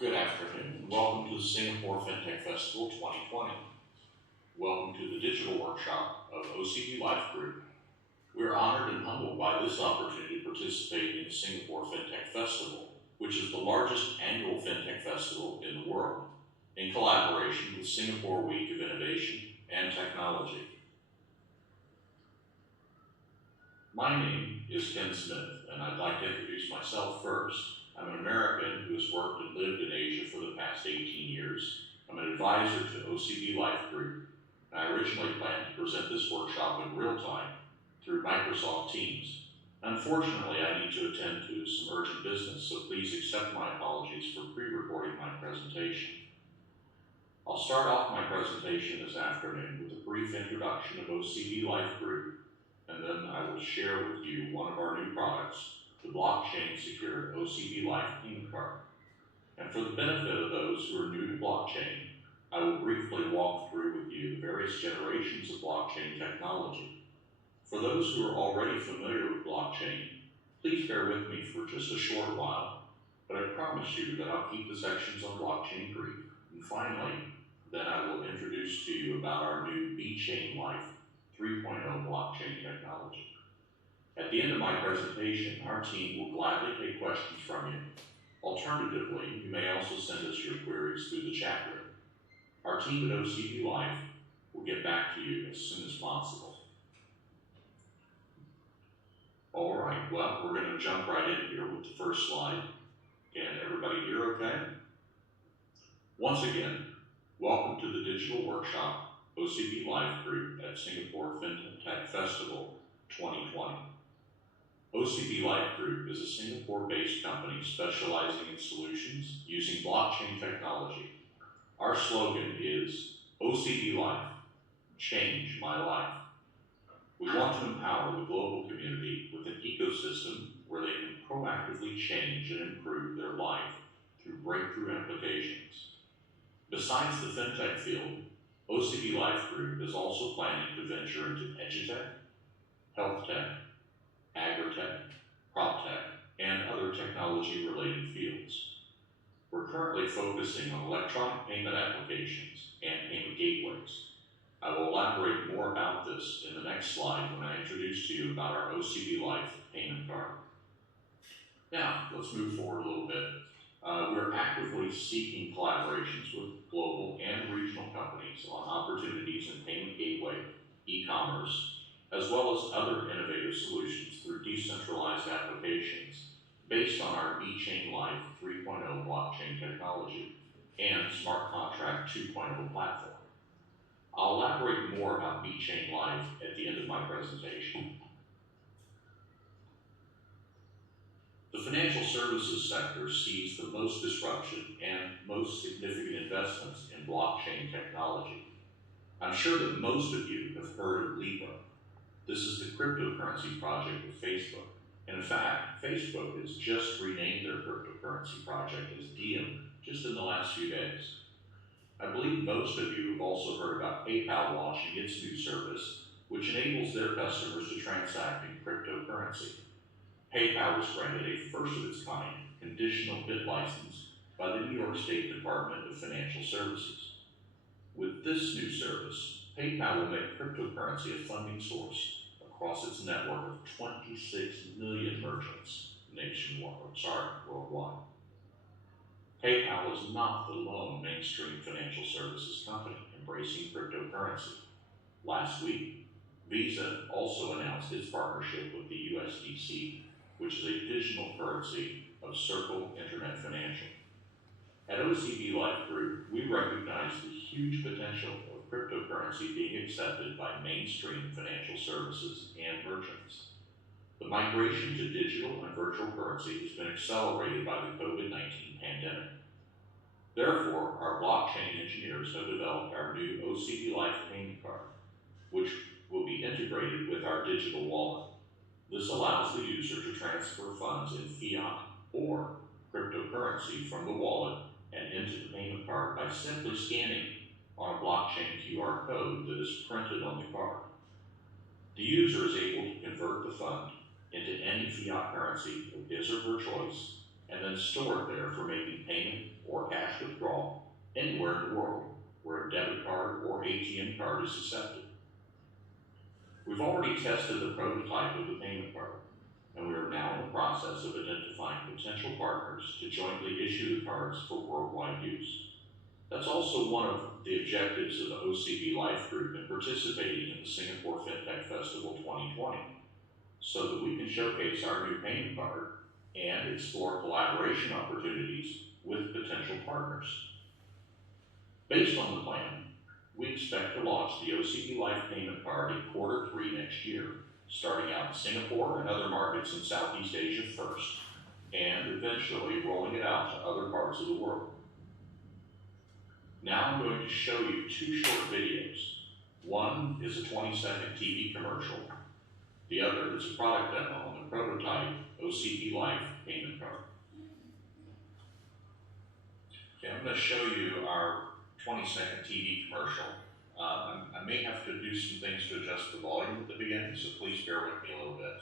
Good afternoon, and welcome to the Singapore FinTech Festival 2020. Welcome to the digital workshop of OCBLife-Group. We are honored and humbled by this opportunity to participate in the Singapore FinTech Festival, which is the largest annual FinTech festival in the world, in collaboration with Singapore Week of Innovation and Technology. My name is Ken Smith, and I'd like to introduce myself first. I'm an American who has worked and lived in Asia for the past 18 years. I'm an advisor to OCBLife-Group, and I originally planned to present this workshop in real time through Microsoft Teams. Unfortunately, I need to attend to some urgent business, so please accept my apologies for pre-recording my presentation. I'll start off my presentation this afternoon with a brief introduction of OCBLife-Group, and then I will share with you one of our new products, the blockchain-secured OCBlife payment card. And for the benefit of those who are new to blockchain, I will briefly walk through with you the various generations of blockchain technology. For those who are already familiar with blockchain, please bear with me for just a short while, but I promise you that I'll keep the sections on blockchain brief. And finally, then I will introduce to you about our new VChainLife 3.0 blockchain technology. At the end of my presentation, our team will gladly take questions from you. Alternatively, you may also send us your queries through the chat room. Our team at OCBlife will get back to you as soon as possible. All right, well, we're going to jump right in here with the first slide. Can everybody hear okay? Once again, welcome to the digital workshop, OCBLife-Group at Singapore FinTech Festival 2020. OCBLife-Group is a Singapore-based company specializing in solutions using blockchain technology. Our slogan is OCBlife, Change My Life. We want to empower the global community with an ecosystem where they can proactively change and improve their life through breakthrough applications. Besides the FinTech field, OCBLife-Group is also planning to venture into edutech, health tech, agritech, proptech, and other technology-related fields. We're currently focusing on electronic payment applications and payment gateways. I will elaborate more about this in the next slide when I introduce to you about our OCBlife payment card. Now, let's move forward a little bit. We're actively seeking collaborations with global and regional companies on opportunities in payment gateway, e-commerce, as well as other innovative solutions through decentralized applications based on our VChainLife 3.0 blockchain technology and Smart Contract 2.0 platform. I'll elaborate more about VChainLife at the end of my presentation. The financial services sector sees the most disruption and most significant investments in blockchain technology. I'm sure that most of you have heard of Libra. This is the cryptocurrency project of Facebook. And in fact, Facebook has just renamed their cryptocurrency project as Diem just in the last few days. I believe most of you have also heard about PayPal launching its new service, which enables their customers to transact in cryptocurrency. PayPal was granted a first-of-its-kind conditional bit license by the New York State Department of Financial Services. With this new service, PayPal will make cryptocurrency a funding source across its network of 26 million merchants worldwide. PayPal is not the lone mainstream financial services company embracing cryptocurrency. Last week, Visa also announced its partnership with the USDC, which is a digital currency of Circle Internet Financial. At OCBLife-Group, we recognize the huge potential of cryptocurrency being accepted by mainstream financial services and merchants. The migration to digital and virtual currency has been accelerated by the COVID-19 pandemic. Therefore, our blockchain engineers have developed our new OCBlife payment card, which will be integrated with our digital wallet. This allows the user to transfer funds in fiat or cryptocurrency from the wallet and into the payment card by simply scanning on a blockchain QR code that is printed on the card. The user is able to convert the fund into any fiat currency of his or her choice and then store it there for making payment or cash anywhere in the world where a debit card or ATM card is accepted. We've already tested the prototype of the payment card, and we are now in the process of identifying potential partners to jointly issue the cards for worldwide use. That's also one of the objectives of the OCBLife-Group in participating in the Singapore FinTech Festival 2020, so that we can showcase our new payment card and explore collaboration opportunities with potential partners. Based on the plan, we expect to launch the OCBlife payment card in Q3 next year, starting out in Singapore and other markets in Southeast Asia first, and eventually rolling it out to other parts of the world. Now I'm going to show you two short videos. One is a 20-second TV commercial. The other is a product demo on the prototype OCBlife payment card. Okay, I'm going to show you our 20-second TV commercial. I may have to do some things to adjust the volume at the beginning, so please bear with me a little bit.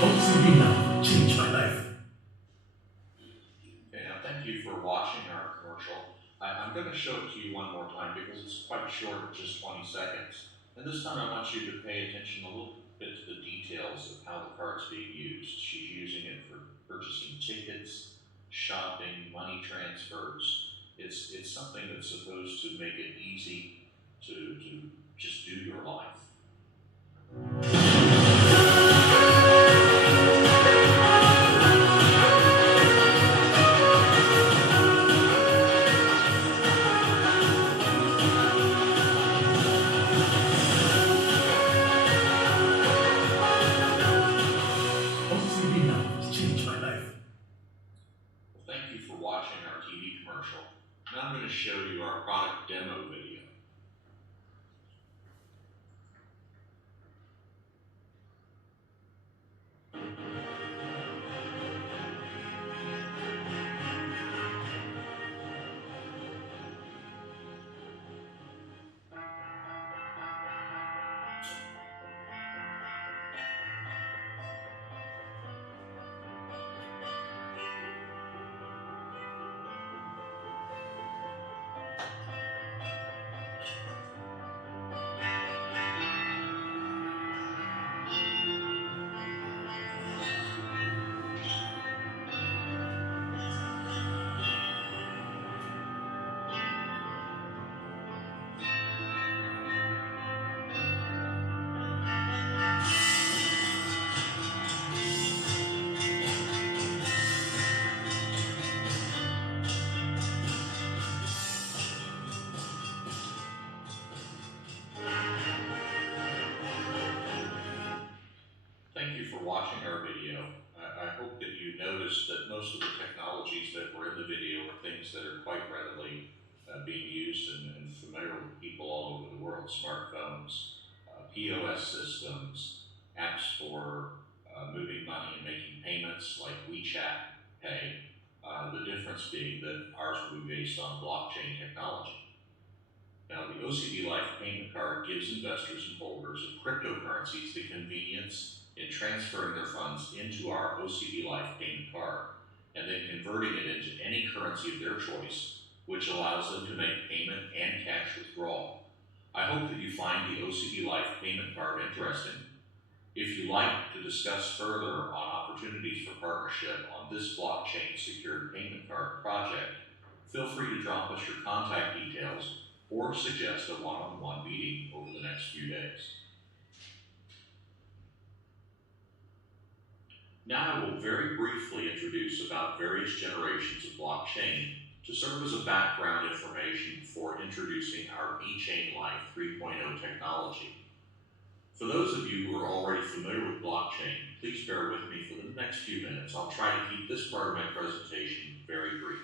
OCBlife changed my life. Okay, now thank you for watching our commercial. I'm going to show it to you one more time because it's quite short, at just 20 seconds. And this time I want you to pay attention a little bit to the details of how the card's being used. She's using it for purchasing tickets, shopping, money transfers. It's something that's supposed to make it easy to just do your life. OCBlife changed my life. Well, thank you for watching our TV commercial. Now I'm going to show you our product demo video. Thank you for watching our video. I hope that you noticed that most of the technologies that were in the video are things that are quite readily being used and familiar with people all over the world. Smartphones, POS systems, apps for moving money and making payments like WeChat Pay. The difference being that ours will be based on blockchain technology. Now, the OCBlife payment card gives investors and holders of cryptocurrencies the convenience in transferring their funds into our OCBlife payment card and then converting it into any currency of their choice, which allows them to make payment and cash withdrawal. I hope that you find the OCBlife payment card interesting. If you'd like to discuss further on opportunities for partnership on this blockchain secured payment card project, feel free to drop us your contact details or suggest a one-on-one meeting over the next few days. Now I will very briefly introduce about various generations of blockchain to serve as a background information for introducing our eChainLife 3.0 technology. For those of you who are already familiar with blockchain, please bear with me for the next few minutes. I'll try to keep this part of my presentation very brief.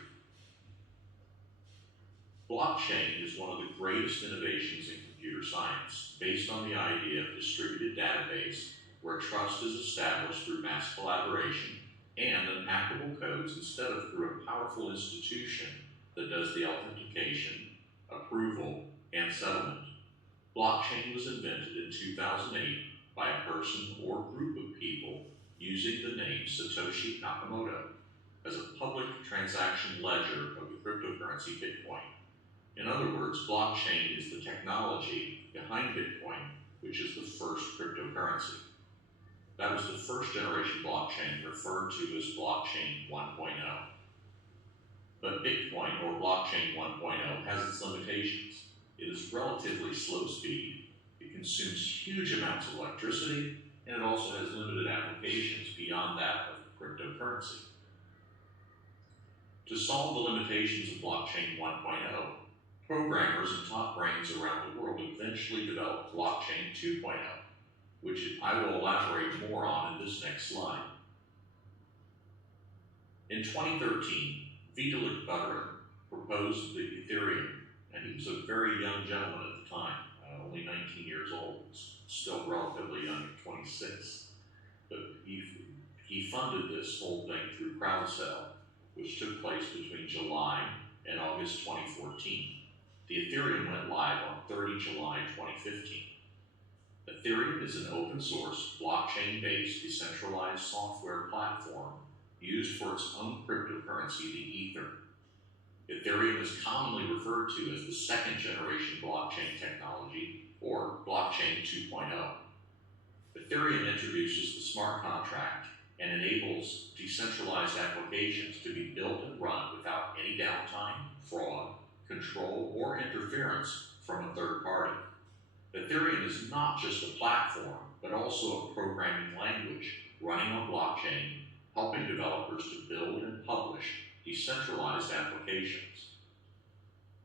Blockchain is one of the greatest innovations in computer science, based on the idea of distributed database where trust is established through mass collaboration and unhackable codes instead of through a powerful institution that does the authentication, approval, and settlement. Blockchain was invented in 2008 by a person or group of people using the name Satoshi Nakamoto as a public transaction ledger of the cryptocurrency Bitcoin. In other words, blockchain is the technology behind Bitcoin, which is the first cryptocurrency. That was the first generation blockchain referred to as blockchain 1.0. But Bitcoin, or blockchain 1.0, has its limitations. It is relatively slow speed, it consumes huge amounts of electricity, and it also has limited applications beyond that of cryptocurrency. To solve the limitations of blockchain 1.0, programmers and top brains around the world eventually developed blockchain 2.0, which I will elaborate more on in this next slide. In 2013, Vitalik Buterin proposed the Ethereum, and he was a very young gentleman at the time, only 19 years old, still relatively young at 26. But he funded this whole thing through CrowdSell, which took place between July and August 2014. The Ethereum went live on 30 July 2015. Ethereum is an open source, blockchain-based, decentralized software platform used for its own cryptocurrency, the Ether. Ethereum is commonly referred to as the second generation blockchain technology, or blockchain 2.0. Ethereum introduces the smart contract and enables decentralized applications to be built and run without any downtime, fraud, control, or interference from a third party. Ethereum is not just a platform, but also a programming language running on blockchain, helping developers to build and publish decentralized applications.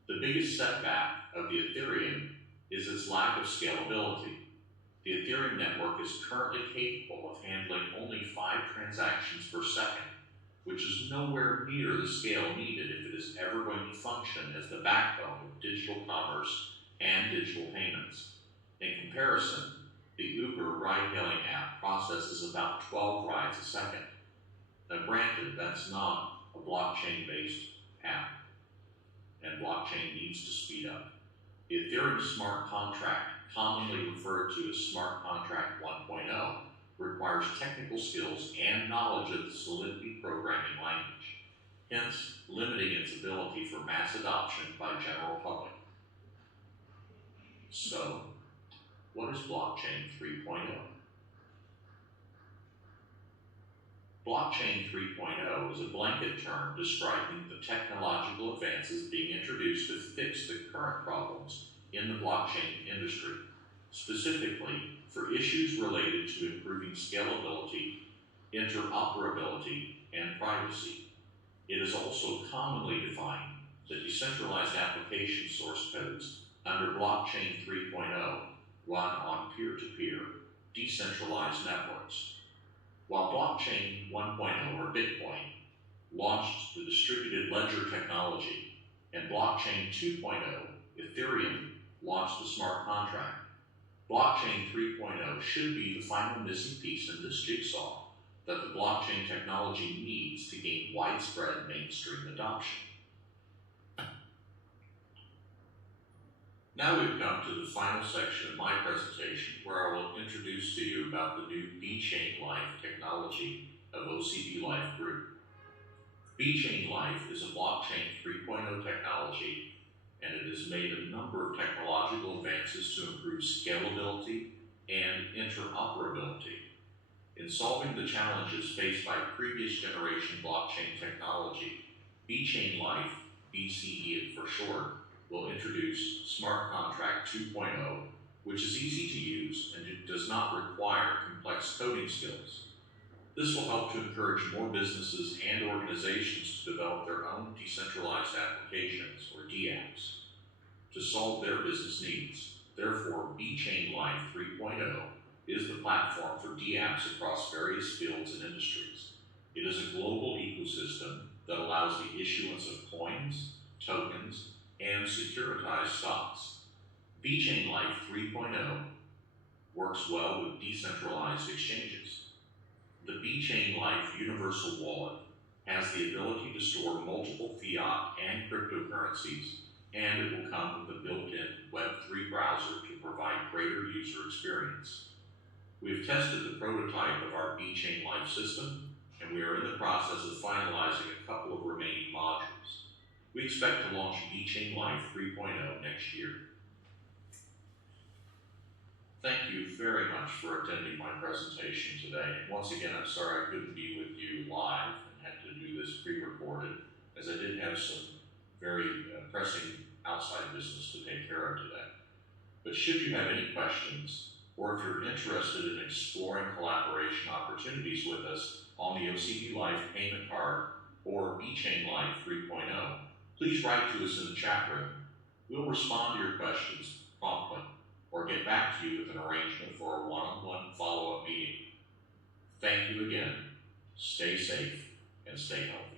The biggest setback of the Ethereum is its lack of scalability. The Ethereum network is currently capable of handling only 5 transactions per second, which is nowhere near the scale needed if it is ever going to function as the backbone of digital commerce and digital payments. In comparison, the Uber ride-hailing app processes about 12 rides a second. Now granted, that's not a blockchain-based app, and blockchain needs to speed up. The Ethereum smart contract, commonly referred to as Smart Contract 1.0, requires technical skills and knowledge of the Solidity programming language, hence limiting its ability for mass adoption by general public. So, what is blockchain 3.0? Blockchain 3.0 is a blanket term describing the technological advances being introduced to fix the current problems in the blockchain industry, specifically for issues related to improving scalability, interoperability, and privacy. It is also commonly defined that decentralized application source codes under blockchain 3.0 run on peer-to-peer decentralized networks. While blockchain 1.0, or Bitcoin, launched the distributed ledger technology, and blockchain 2.0, Ethereum, launched the smart contract, blockchain 3.0 should be the final missing piece in this jigsaw that the blockchain technology needs to gain widespread mainstream adoption. Now we've come to the final section of my presentation, where I will introduce to you about the new BChainLife technology of OCBLife-Group. BChainLife is a blockchain 3.0 technology, and it has made a number of technological advances to improve scalability and interoperability. In solving the challenges faced by previous generation blockchain technology, BChainLife, BCE for short, will introduce Smart Contract 2.0, which is easy to use and it does not require complex coding skills. This will help to encourage more businesses and organizations to develop their own decentralized applications, or dApps, to solve their business needs. Therefore, BChainLife 3.0 is the platform for dApps across various fields and industries. It is a global ecosystem that allows the issuance of coins, tokens, and securitized stocks. BChainLife 3.0 works well with decentralized exchanges. The B-Chain Life Universal Wallet has the ability to store multiple fiat and cryptocurrencies, and it will come with a built-in Web3 browser to provide greater user experience. We have tested the prototype of our B-Chain Life system, and we are in the process of finalizing a couple of remaining modules. We expect to launch B-Chain Life 3.0 next year. Thank you very much for attending my presentation today. And once again, I'm sorry I couldn't be with you live and had to do this pre-recorded, as I did have some very pressing outside business to take care of today. But should you have any questions, or if you're interested in exploring collaboration opportunities with us on the OCBlife payment card or B-Chain Life 3.0, please write to us in the chat room. We'll respond to your questions promptly or get back to you with an arrangement for a one-on-one follow-up meeting. Thank you again. Stay safe and stay healthy.